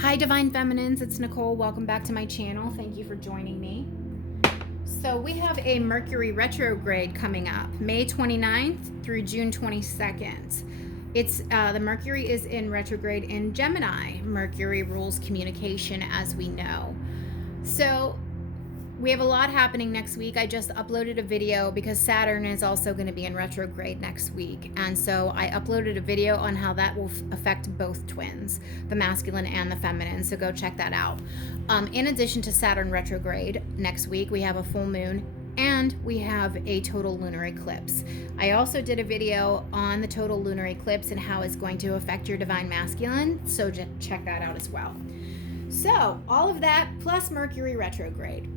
Hi Divine Feminines, it's Nicole. Welcome back to my channel. Thank you for joining me. So we have a Mercury Retrograde coming up May 29th through June 22nd. It's the Mercury is in retrograde in Gemini. Mercury rules communication, as we know. So we have a lot happening next week. I just uploaded a video because Saturn is also going to be in retrograde next week. And so I uploaded a video on how that will affect both twins, the masculine and the feminine. So go check that out. In addition to Saturn retrograde next week, we have a full moon and we have a total lunar eclipse. I also did a video on the total lunar eclipse and how it's going to affect your divine masculine. So just check that out as well. So all of that plus Mercury retrograde.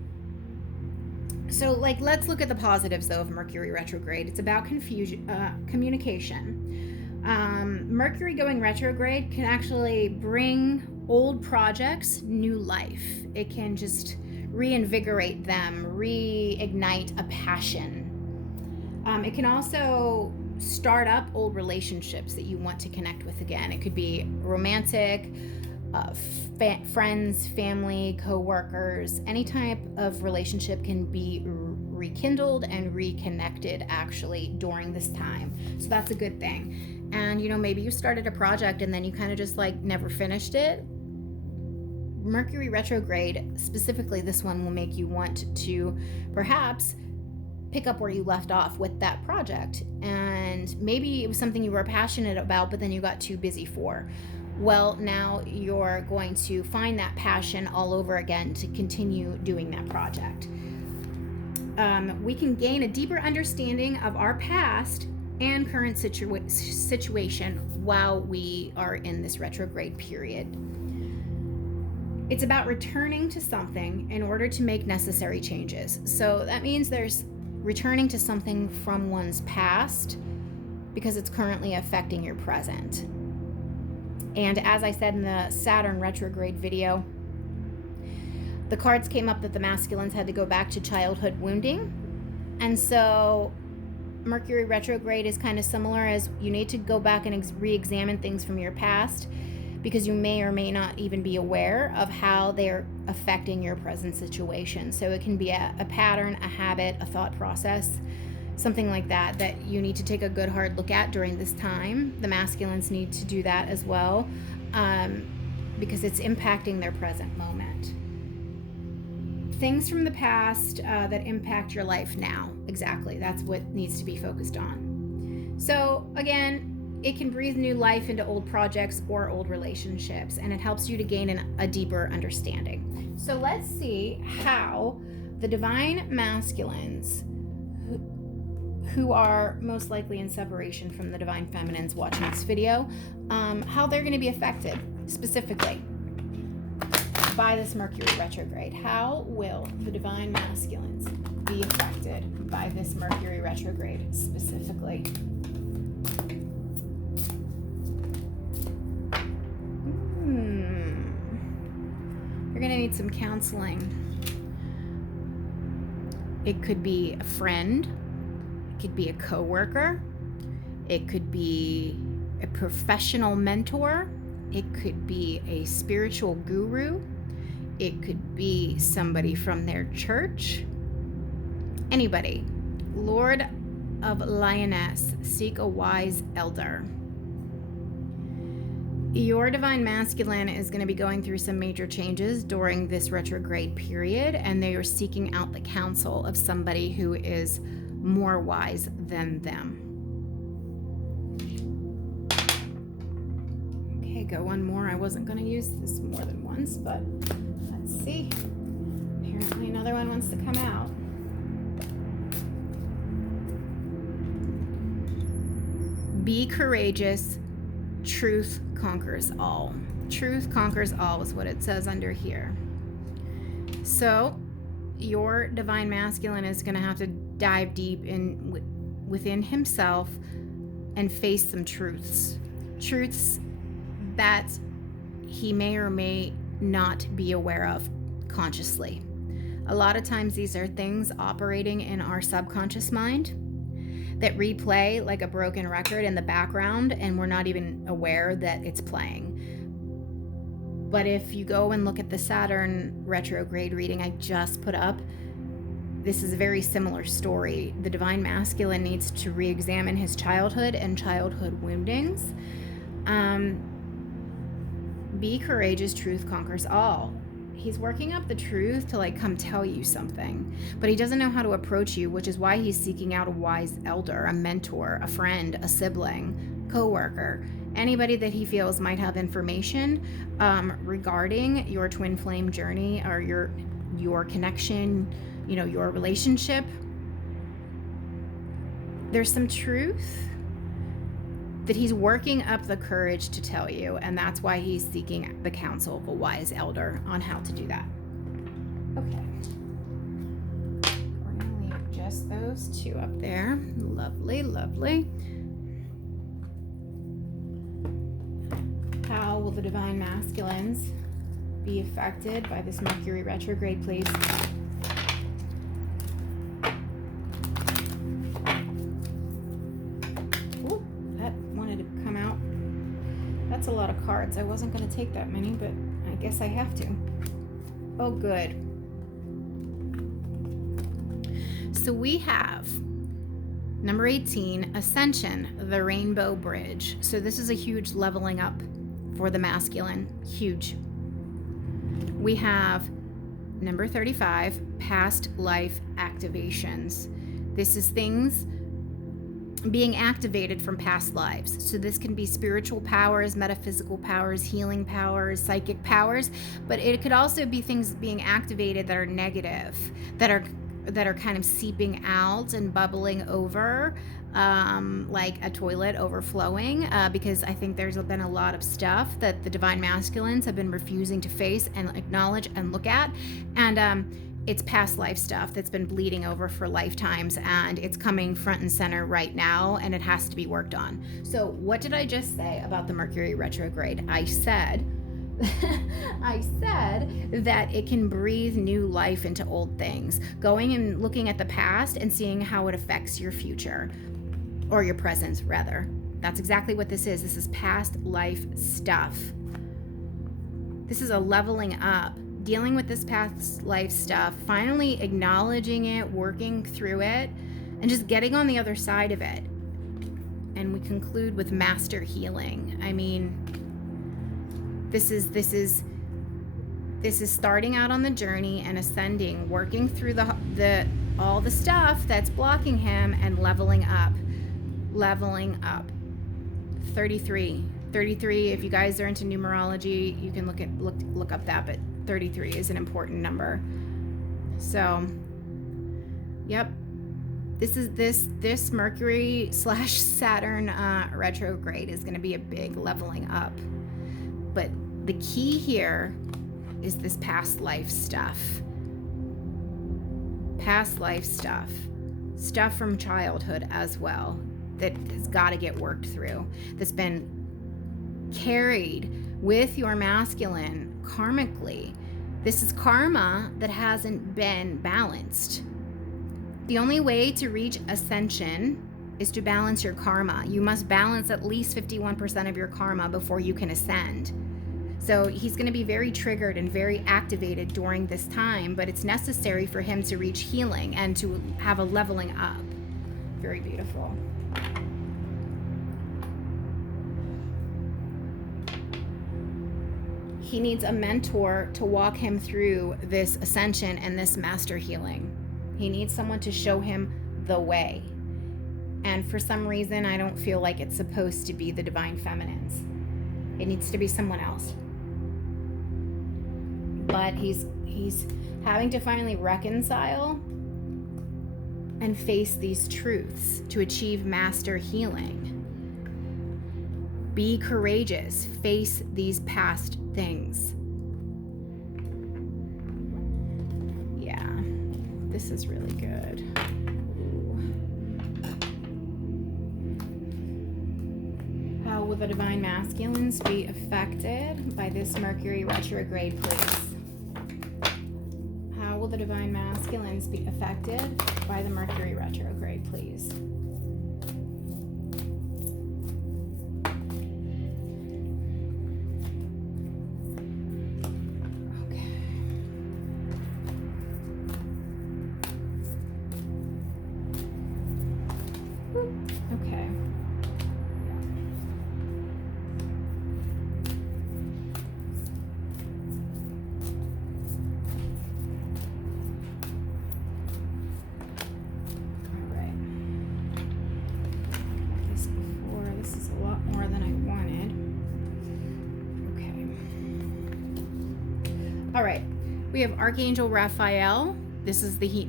So, let's look at the positives, though, of Mercury retrograde. It's about communication. Mercury going retrograde can actually bring old projects new life. It can just reinvigorate them, reignite a passion. It can also start up old relationships that you want to connect with again. It could be romantic, friends, family, co-workers. Any type of relationship can be rekindled and reconnected actually during this time. So that's a good thing. And maybe you started a project and then you kind of just never finished it. Mercury retrograde, specifically this one, will make you want to perhaps pick up where you left off with that project. And maybe it was something you were passionate about, but then you got too busy for. Well, now you're going to find that passion all over again to continue doing that project. We can gain a deeper understanding of our past and current situation while we are in this retrograde period. It's about returning to something in order to make necessary changes. So that means there's returning to something from one's past because it's currently affecting your present. And as I said in the Saturn retrograde video, the cards came up that the masculines had to go back to childhood wounding. And so Mercury retrograde is kind of similar, as you need to go back and re-examine things from your past because you may or may not even be aware of how they're affecting your present situation. So it can be a pattern, a habit, a thought process, something like that you need to take a good hard look at during this time. The masculines need to do that as well because it's impacting their present moment. Things from the past that impact your life now. Exactly. That's what needs to be focused on. So again, it can breathe new life into old projects or old relationships, and it helps you to gain a deeper understanding. So let's see how the divine masculines who are most likely in separation from the divine feminines watching this video, how they're going to be affected specifically by this Mercury retrograde. How will the divine masculines be affected by this Mercury retrograde specifically? You're going to need some counseling. It could be a friend. It could be a coworker. It could be a professional mentor. It could be a spiritual guru. It could be somebody from their church. Anybody. Lord of Lioness, seek a wise elder. Your divine masculine is going to be going through some major changes during this retrograde period, and they are seeking out the counsel of somebody who is more wise than them. Okay, go one more. I wasn't going to use this more than once, but let's see. Apparently another one wants to come out. Be courageous. Truth conquers all. Truth conquers all is what it says under here. So your divine masculine is going to have to dive deep within himself and face some truths that he may or may not be aware of consciously. A lot of times these are things operating in our subconscious mind that replay like a broken record in the background, and we're not even aware that it's playing. But if you go and look at the Saturn retrograde reading I just put up, this is a very similar story. The divine masculine needs to re-examine his childhood and childhood woundings. Be courageous, truth conquers all. He's working up the truth to like come tell you something, but he doesn't know how to approach you, which is why he's seeking out a wise elder, a mentor, a friend, a sibling, co-worker, anybody that he feels might have information regarding your twin flame journey or your connection, you know, your relationship. There's some truth that he's working up the courage to tell you, and that's why he's seeking the counsel of a wise elder on how to do that. Okay. We're gonna leave just those two up there. Lovely, lovely. How will the divine masculines be affected by this Mercury retrograde, please? Ooh, that wanted to come out. That's a lot of cards. I wasn't going to take that many, but I guess I have to. Oh, good. So we have number 18, Ascension, the Rainbow Bridge. So this is a huge leveling up for the masculine. Huge. We have number 35, Past Life Activations. This is things being activated from past lives. So this can be spiritual powers, metaphysical powers, healing powers, psychic powers, but it could also be things being activated that are negative, that are kind of seeping out and bubbling over, like a toilet overflowing, because I think there's been a lot of stuff that the divine masculines have been refusing to face and acknowledge and look at, and it's past life stuff that's been bleeding over for lifetimes, and it's coming front and center right now, and it has to be worked on. So what did I just say about the Mercury retrograde? I said that it can breathe new life into old things, going and looking at the past and seeing how it affects your future, or your present rather. That's exactly what this is. This is past life stuff. This is a leveling up, dealing with this past life stuff, finally acknowledging it, working through it, and just getting on the other side of it. And we conclude with master healing. I mean, this is starting out on the journey and ascending, working through all the stuff that's blocking him and leveling up. 33, if you guys are into numerology, you can look up that, but 33 is an important number. So, yep. This Mercury / Saturn retrograde is going to be a big leveling up. But the key here is this past life stuff. Past life stuff. Stuff from childhood as well that has got to get worked through. That's been carried with your masculine karmically. This is karma that hasn't been balanced. The only way to reach ascension is to balance your karma. You must balance at least 51% of your karma before you can ascend. So he's going to be very triggered and very activated during this time, but it's necessary for him to reach healing and to have a leveling up. Very beautiful. He needs a mentor to walk him through this ascension and this master healing. He needs someone to show him the way. And for some reason, I don't feel like it's supposed to be the divine feminines. It needs to be someone else. But he's having to finally reconcile and face these truths to achieve master healing. Be courageous. Face these past things. Yeah, this is really good. Ooh. How will the divine masculines be affected by this Mercury retrograde, please? How will the divine masculines be affected by the Mercury retrograde, please? All right. We have Archangel Raphael. This is the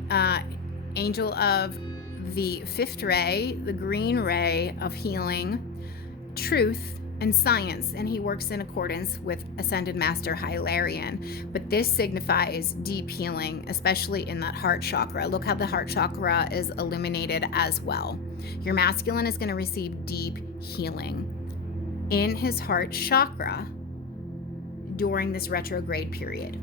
angel of the fifth ray, the green ray of healing, truth, and science, and he works in accordance with Ascended Master Hilarion. But this signifies deep healing, especially in that heart chakra. Look how the heart chakra is illuminated as well. Your masculine is going to receive deep healing in his heart chakra during this retrograde period.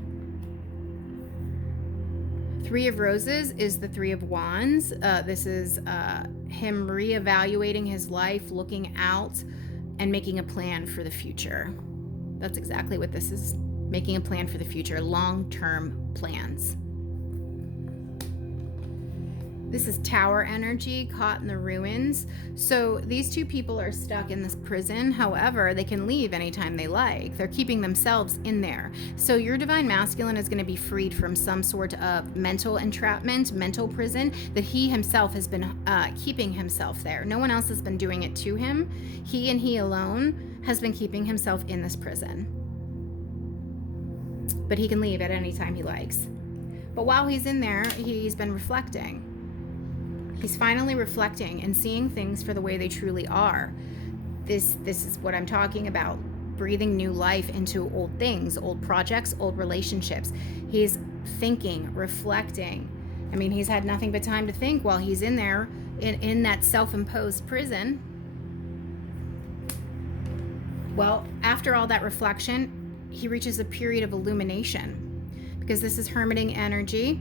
Three of Roses is the Three of Wands. This is him reevaluating his life, looking out, and making a plan for the future. That's exactly what this is, making a plan for the future, long-term plans. This is Tower energy, caught in the ruins. So these two people are stuck in this prison. However, they can leave anytime they like. They're keeping themselves in there. So your divine masculine is going to be freed from some sort of mental entrapment, mental prison that he himself has been keeping himself there. No one else has been doing it to him. He and he alone has been keeping himself in this prison. But he can leave at any time he likes. But while he's in there, he's been reflecting. He's finally reflecting and seeing things for the way they truly are. This is what I'm talking about. Breathing new life into old things, old projects, old relationships. He's thinking, reflecting. I mean, he's had nothing but time to think while he's in there in that self-imposed prison. Well, after all that reflection, he reaches a period of illumination, because this is hermiting energy,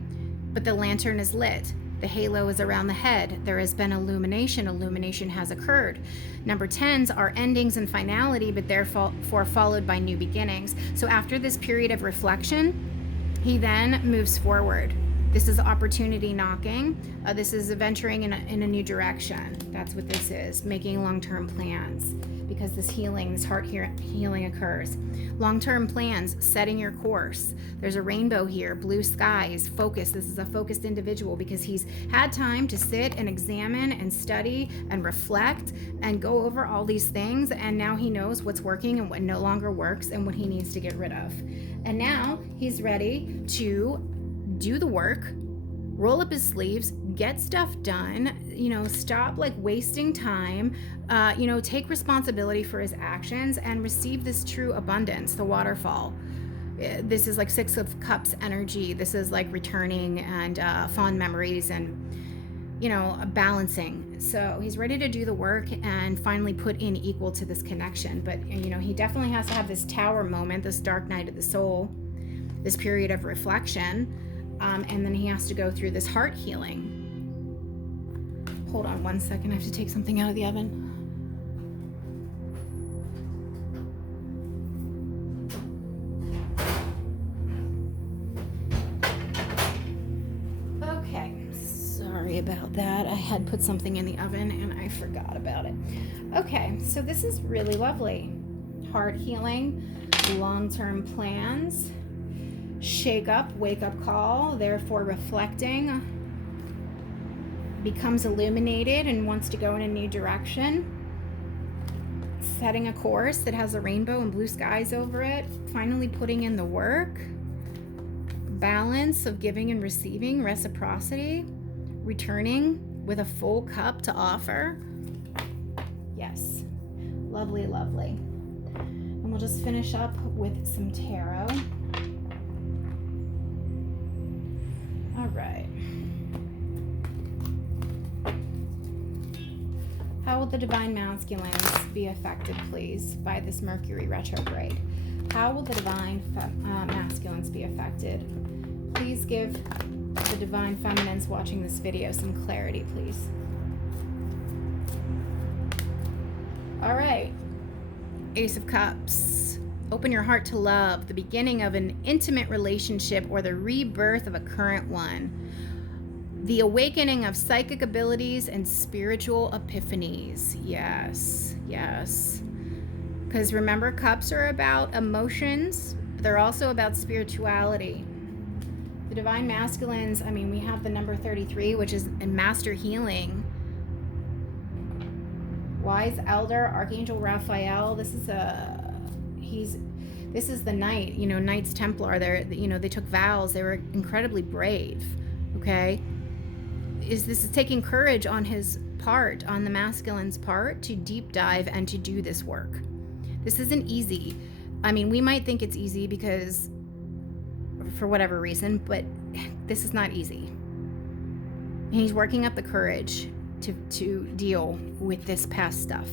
but the lantern is lit. The halo is around the head. There has been illumination. Illumination has occurred. Number 10s are endings and finality, but therefore followed by new beginnings. So after this period of reflection, he then moves forward. This is opportunity knocking. This is venturing in a new direction. That's what this is, making long-term plans, because this healing, this heart healing occurs. Long-term plans, setting your course. There's a rainbow here, blue skies, focus. This is a focused individual because he's had time to sit and examine and study and reflect and go over all these things, and now he knows what's working and what no longer works and what he needs to get rid of. And now he's ready to do the work, roll up his sleeves, get stuff done, stop like wasting time, take responsibility for his actions and receive this true abundance, the waterfall. This is like Six of Cups energy. This is like returning and fond memories and, balancing. So he's ready to do the work and finally put in equal to this connection. But, he definitely has to have this tower moment, this dark night of the soul, this period of reflection. And then he has to go through this heart healing. Hold on one second. I have to take something out of the oven. Okay. Sorry about that. I had put something in the oven and I forgot about it. Okay. So this is really lovely. Heart healing, long-term plans. Shake up, wake up call, therefore reflecting, becomes illuminated and wants to go in a new direction, setting a course that has a rainbow and blue skies over it, finally putting in the work, balance of giving and receiving, reciprocity, returning with a full cup to offer. Yes, lovely, lovely. And we'll just finish up with some tarot. All right. How will the divine masculines be affected, please, by this Mercury retrograde? How will the divine masculines be affected? Please give the divine feminines watching this video some clarity, please. All right. Ace of Cups. Open your heart to love, the beginning of an intimate relationship or the rebirth of a current one. The awakening of psychic abilities and spiritual epiphanies. Yes, yes. Because remember, cups are about emotions, but they're also about spirituality. The divine masculines, we have the number 33, which is in master healing. Wise elder, Archangel Raphael. This is This is the Knight, you know, Knights Templar. They took vows. They were incredibly brave. Okay, this is taking courage on his part, on the masculine's part, to deep dive and to do this work. This isn't easy. I mean, we might think it's easy because, for whatever reason, but this is not easy. And he's working up the courage to deal with this past stuff.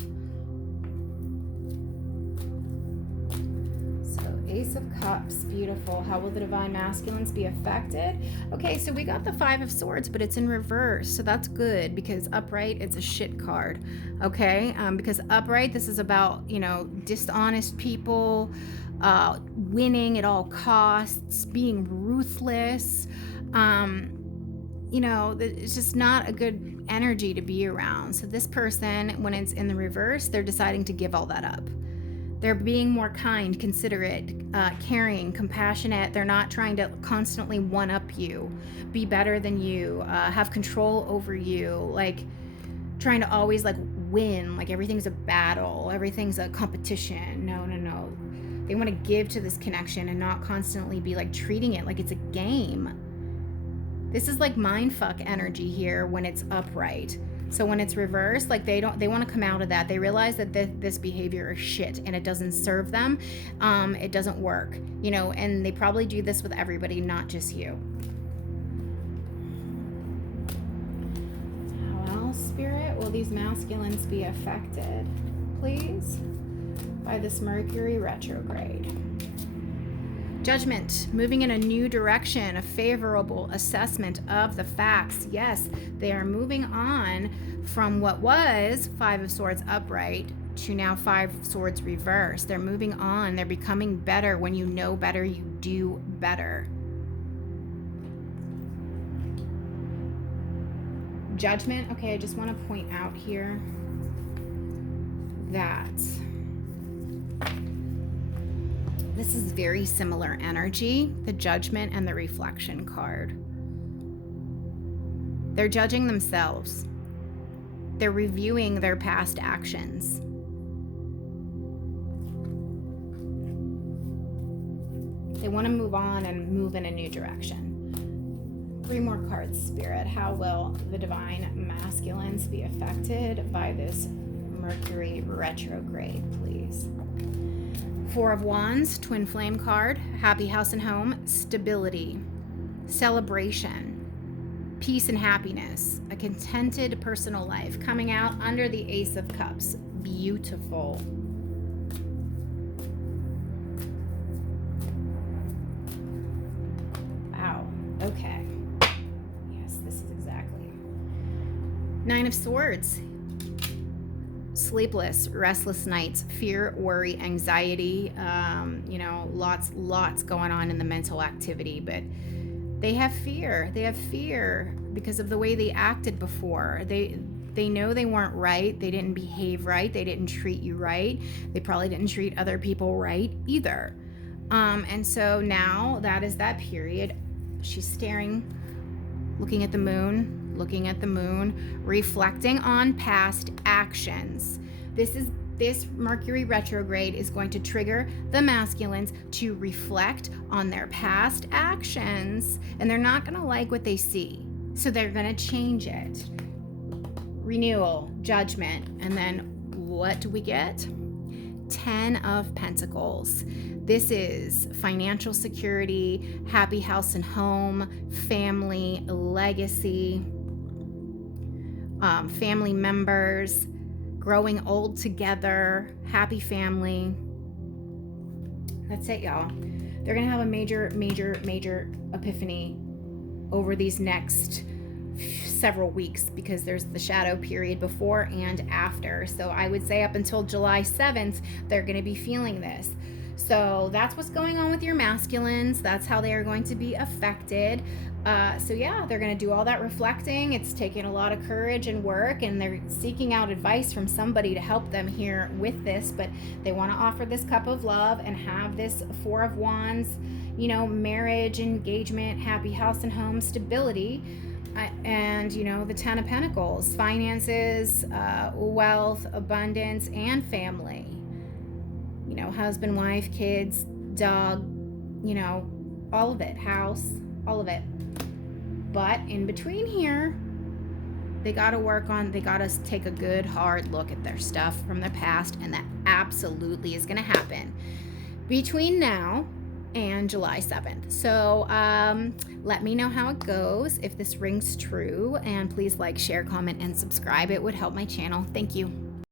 Ace of Cups, beautiful. How will the divine masculines be affected? Okay, so we got the Five of Swords, but it's in reverse, so that's good, because upright, it's a shit card. Okay, because upright, this is about, you know, dishonest people, winning at all costs, being ruthless. You know, it's just not a good energy to be around. So this person, when it's in the reverse, they're deciding to give all that up. They're being more kind, considerate, caring, compassionate. They're not trying to constantly one-up you, be better than you, have control over you, like trying to always like win, like everything's a battle, everything's a competition. No. They want to give to this connection and not constantly be like treating it like it's a game. This is like mindfuck energy here when it's upright. So when it's reversed, like they want to come out of that. They realize that this behavior is shit and it doesn't serve them. It doesn't work, you know, and they probably do this with everybody, not just you. How else, Spirit, will these masculines be affected, please, by this Mercury retrograde? Judgment, moving in a new direction, a favorable assessment of the facts. Yes, they are moving on from what was Five of Swords upright to now Five of Swords reverse. They're moving on. They're becoming better. When you know better, you do better. Judgment. Okay, I just want to point out here that this is very similar energy, the Judgment and the Reflection card. They're judging themselves. They're reviewing their past actions. They want to move on and move in a new direction. 3 more cards, Spirit. How will the divine masculines be affected by this Mercury retrograde, please? 4 of Wands, twin flame card, happy house and home, stability, celebration, peace and happiness, a contented personal life, coming out under the Ace of Cups. Beautiful. Wow. Okay. Yes, this is exactly. 9 of Swords. Sleepless, restless nights, fear, worry, anxiety, you know, lots going on in the mental activity, but they have fear. They have fear because of the way they acted before. They know they weren't right. They didn't behave right. They didn't treat you right. They probably didn't treat other people right either. And so now that is that period. She's staring, looking at the moon, reflecting on past actions. This Mercury retrograde is going to trigger the masculines to reflect on their past actions, and they're not going to like what they see, so they're going to change it. Renewal, judgment, and then what do we get? 10 of Pentacles. This is financial security, happy house and home, family, legacy, family members, growing old together, happy family. That's it, y'all. They're gonna have a major epiphany over these next several weeks, because there's the shadow period before and after. So I would say up until July 7th, they're gonna be feeling this. So that's what's going on with your masculines. That's how they are going to be affected. So yeah, they're going to do all that reflecting. It's taking a lot of courage and work, and they're seeking out advice from somebody to help them here with this. But they want to offer this cup of love and have this 4 of Wands, you know, marriage, engagement, happy house and home, stability. And, you know, the 10 of Pentacles, finances, wealth, abundance, and family. You know, husband, wife, kids, dog, you know, all of it, house, all of it. But in between here, they got to take a good hard look at their stuff from their past, and that absolutely is going to happen between now and July 7th. So let me know how it goes, if this rings true, and please like, share, comment, and subscribe. It would help my channel. Thank you.